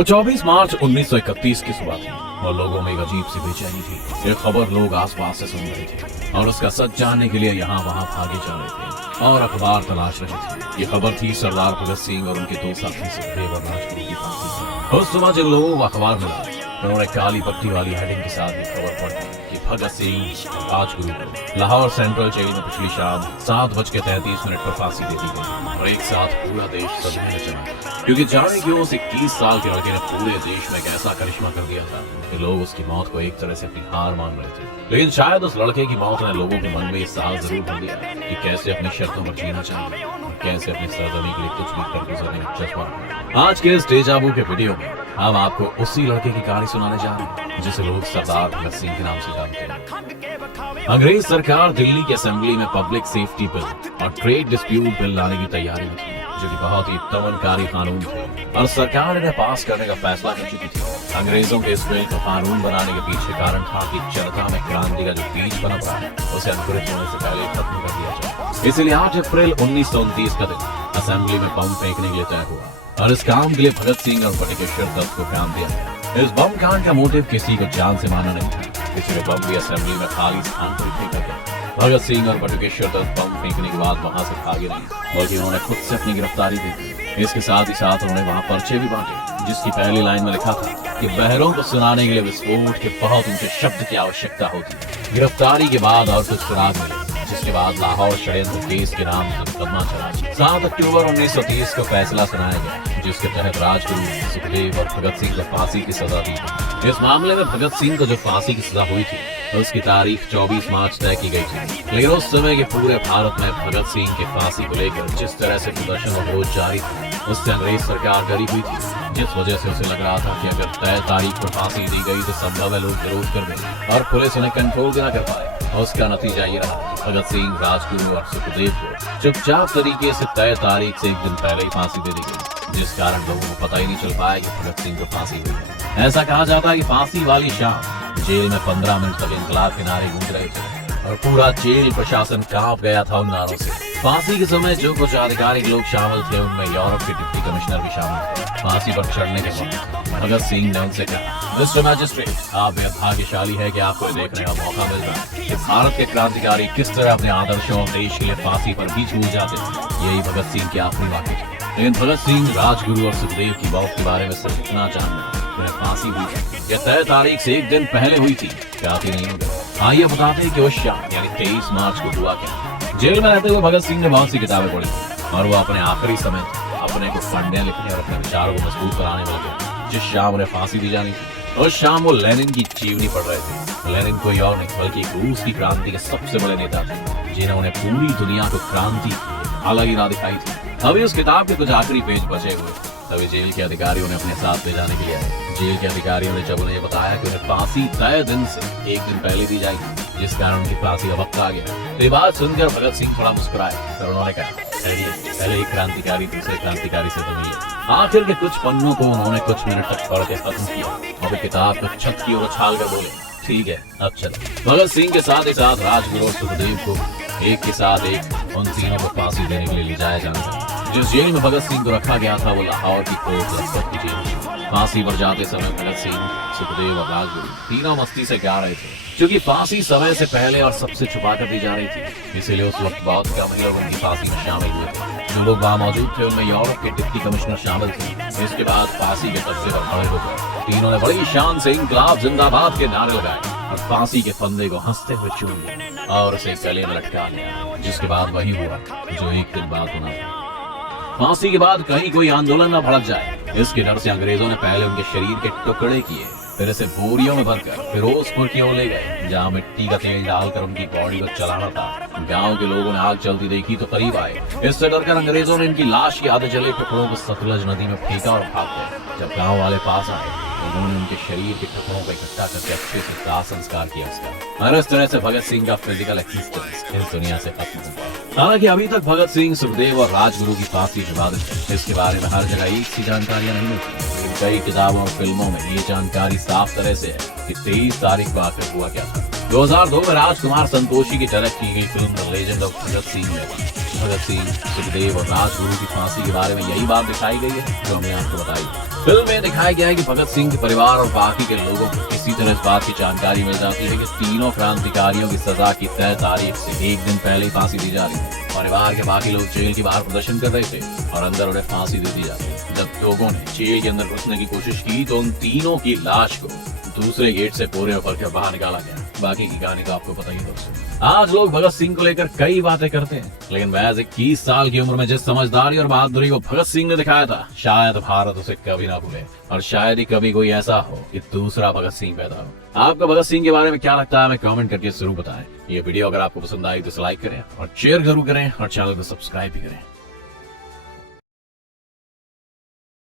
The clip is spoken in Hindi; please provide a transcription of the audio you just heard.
वो 24 मार्च 1931 की सुबह थी और लोगों में एक अजीब सी बेचैनी थी। ये खबर लोग आसपास से सुन रहे थे और उसका सच जानने के लिए यहाँ वहाँ भागे जा रहे थे और अखबार तलाश रहे थे। ये खबर थी सरदार भगत सिंह और उनके दो साथी सुखदेव और राजगुरु की फांसी। उस सुबह जिन लोगों को अखबार मिला उन्होंने काली पट्टी वाली हेडिंग के साथ ये खबर पढ़ी कि भगत सिंह और राजगुरु को लाहौर सेंट्रल जेल में पिछली शाम 7:33 पर फांसी दे दी गई और एक साथ पूरा देश सदमे में चला, क्योंकि जाने क्यों उस 21 साल के लड़के ने पूरे देश में एक ऐसा करिश्मा कर दिया था कि लोग उसकी मौत को एक तरह से अपनी हार मान रहे थे। लेकिन शायद उस लड़के की मौत ने लोगों के मन में इस साल जरूर भर दिया कि कैसे अपनी शर्तों पर जीना चाहिए और कैसे अपनी सरजमी के लिए कुछ भी कर गुजरने का जज्बा। आज के इस डेजावू के वीडियो में हम आपको उसी लड़के की कहानी सुनाने जा रहे हैं जिसे लोग सरदार भगत सिंह के नाम से जानते हैं। अंग्रेज सरकार दिल्ली की असेंबली में पब्लिक सेफ्टी बिल और ट्रेड डिस्प्यूट बिल लाने की तैयारी में थी, जो कि बहुत ही दमनकारी कानून थे और सरकार इन्हें पास करने का फैसला कर चुकी थी। अंग्रेजों के इस बिल को कानून बनाने के पीछे कारण था कि जनता में क्रांति का जो बीज पनप रहा है उसे अंकुरित होने से पहले खत्म कर दिया जाए। इसलिए 8 अप्रैल 1929 का दिन असेंबली में बम फेंकने के लिए तय हुआ और इस काम के लिए भगत सिंह और बटुकेश्वर दत्त को काम दिया गया। इस बम कांड का मोटिव किसी को जान से मारना नहीं था, इसलिए बम भी असेंबली में खाली स्थान पर फेंका गया। भगत सिंह और बटुकेश्वर दत्त बम फेंकने के बाद वहां से भागे नहीं, बल्कि उन्होंने खुद से अपनी गिरफ्तारी दी थी। इसके साथ ही साथ उन्होंने वहां पर्चे भी बांटे, जिसकी पहली लाइन में लिखा था कि बहरों को सुनाने के लिए विस्फोट के बहुत ऊंचे शब्द की आवश्यकता होती है। गिरफ्तारी के बाद और कुछ सुराग मिले, जिसके बाद लाहौर षड्यंत्र केस के नाम से मुकदमा चला। 7 अक्टूबर 1930 को फैसला सुनाया गया, जिसके तहत राजगुरु, सुखदेव और भगत सिंह को फांसी की सजा दी। इस मामले में भगत सिंह को जो फांसी की सजा हुई थी उसकी तारीख 24 मार्च तय की गई थी। लेकिन उस समय के पूरे भारत में भगत सिंह की फांसी को लेकर जिस तरह से प्रदर्शन और विरोध जारी था, उससे अंग्रेज सरकार डरी हुई थी, जिस वजह से उसे लग रहा था कि अगर तय तारीख पर फांसी दी गई तो संभव है लोग विरोध कर दें और पुलिस उन्हें कंट्रोल भी न कर पाए। और उसका नतीजा ये रहा कि भगत सिंह, राजगुरु और सुखदेव को चुपचाप तरीके से तय तारीख से एक दिन पहले ही फांसी दे दी गई, जिस कारण लोगों को पता ही नहीं चल पाया कि भगत सिंह को फांसी हुई है। ऐसा कहा जाता है कि फांसी वाली शाम जेल में 15 मिनट तक इंकलाब के नारे गूंज रहे थे और पूरा जेल प्रशासन कांप गया था उन नारों से। फांसी के समय जो कुछ आधिकारिक लोग शामिल थे उनमें यूरोप के डिप्टी कमिश्नर भी शामिल थे। फांसी पर चढ़ने के वक्त भगत सिंह ने उनसे कहा, मिस्टर मैजिस्ट्रेट, आप बेहद भाग्यशाली है कि आपको देखने का मौका मिल रहा है कि भारत के क्रांतिकारी किस तरह अपने आदर्शों और देश के लिए फांसी पर भी छूट जाते थे। यही भगत सिंह की आखिरी वाक्य थी। लेकिन भगत सिंह, राजगुरु और सुखदेव की मौत के बारे में सिर्फ इतना जानना, उन्हें फांसी हुई थी, यह तय तारीख से एक दिन पहले हुई थी, काफी नहीं हो गया। आइए बताते हैं कि उस शाम यानी 23 मार्च को हुआ क्या। जेल में रहते हुए भगत सिंह ने बहुत सी किताबें पढ़ी और वो अपने आखिरी समय अपने को पढ़ने, लिखने और अपने विचारों को मजबूत कराने में लगे। जिस शाम उन्हें फांसी दी जानी थी उस शाम वो लेनिन की जीवनी पढ़ रहे थे। लेनिन कोई और नहीं बल्कि रूस की क्रांति के सबसे बड़े नेता थे, जिन्हें उन्हें पूरी दुनिया को क्रांति अलग ही राह दिखाई थी। अभी उस किताब के कुछ आखिरी पेज बचे हुए, तभी जेल के अधिकारियों ने अपने साथ ले जाने के लिए आए। जेल के अधिकारियों ने जब उन्हें बताया कि उन्हें फांसी तय दिन से एक दिन पहले दी जाएगी, जिस कारण उनकी फांसी का वक्त आ गया, तो ये बात सुनकर भगत सिंह थोड़ा मुस्कुराए और उन्होंने कहा, पहले एक क्रांतिकारी दूसरे क्रांतिकारी से तो मिले। आखिर के कुछ पन्नों को उन्होंने कुछ मिनट तक पढ़ के खत्म किया और किताब को छत की ओर उछाल कर बोले, ठीक है अब चलो। भगत सिंह के साथ ही साथ राजगुरु और सुखदेव को एक के साथ एक उन तीनों को फांसी देने के लिए ले जाया जाना था। जिस जेल में भगत सिंह को रखा गया था वो लाहौर की कोट लखपत की जेल थी। फांसी पर जाते समय भगत सिंह, सुखदेव और राजगुरु तीनों मस्ती से गा रहे थे, क्योंकि फांसी समय से पहले और सबसे छुपा कर दी जा रही थी। इसीलिए उस वक्त बहुत कम ही लोग उनकी फांसी में शामिल हुए थे। जो लोग वहाँ मौजूद थे उनमें यूरोप के डिप्टी कमिश्नर शामिल थे। इसके बाद फांसी के तख्ते पर खड़े हो गए। तीनों ने बड़ी शान से इंकलाब जिंदाबाद के नारे लगाए और फांसी के फंदे को हंसते हुए चूम लिया और उसे गले में लटका लिया। जिसके बाद वही हुआ जो एक दिन बाद होना था। फांसी के बाद कहीं कोई आंदोलन न भड़क जाए, इसके डर से अंग्रेजों ने पहले उनके शरीर के टुकड़े किए, फिर इसे बोरियों में भरकर फिरोजपुर की ओर ले गए, जहाँ मिट्टी का तेल डालकर उनकी बॉडी को चलाना था। गांव के लोगों ने आग जलती देखी तो करीब आए। इससे डरकर अंग्रेजों ने इनकी लाश के आधे जले टुकड़ों को सतलज नदी में फेंका और भाग गए। जब गांव वाले पास आए उन्होंने उनके शरीर के टुकड़ों को इकट्ठा करके अच्छे से दाह संस्कार किया उसका। और इस तरह से भगत सिंह का फिजिकल एक्सिस्टेंस इस दुनिया से खत्म हो गया। हालांकि अभी तक भगत सिंह, सुखदेव और राजगुरु की फांसी विवादित है। इसके बारे में हर जगह एक सी जानकारियां नहीं मिलती। कई किताबों और फिल्मों में ये जानकारी साफ तरह से है कि 23 तारीख को आखिर हुआ क्या था। 2002 में राजकुमार संतोषी की डायरेक्ट की गई film the legend of Bhagat Singh में भगत सिंह, सुखदेव और राजगुरु की फांसी के बारे में यही बात दिखाई गई है जो हमने आपको बताई। फिल्म में दिखाया गया है कि भगत सिंह के परिवार और बाकी के लोगों को किसी तरह इस बात की जानकारी मिल जाती है कि तीनों क्रांतिकारियों की सजा की तय तारीख से एक दिन पहले ही फांसी दी जा रही है। परिवार के बाकी लोग जेल के बाहर प्रदर्शन कर रहे थे और अंदर उन्हें फांसी दे दी जाती है। जब लोगों ने जेल के अंदर घुसने की कोशिश की तो उन तीनों की लाश को दूसरे गेट से पूरे होकर के बाहर निकाला गया। बाकी की कहानी तो आपको पता ही दोस्तों। आज लोग भगत सिंह को लेकर कई बातें करते हैं, लेकिन महज 21 साल की उम्र में जिस समझदारी और बहादुरी को भगत सिंह ने दिखाया था, शायद भारत उसे कभी ना भूले और शायद ही कभी कोई ऐसा हो कि दूसरा भगत सिंह पैदा हो। आपका भगत सिंह के बारे में क्या लगता है हमें कमेंट करके जरूर बताएं। ये वीडियो अगर आपको पसंद आई तो लाइक करें और शेयर जरूर करें और चैनल को सब्सक्राइब भी करें।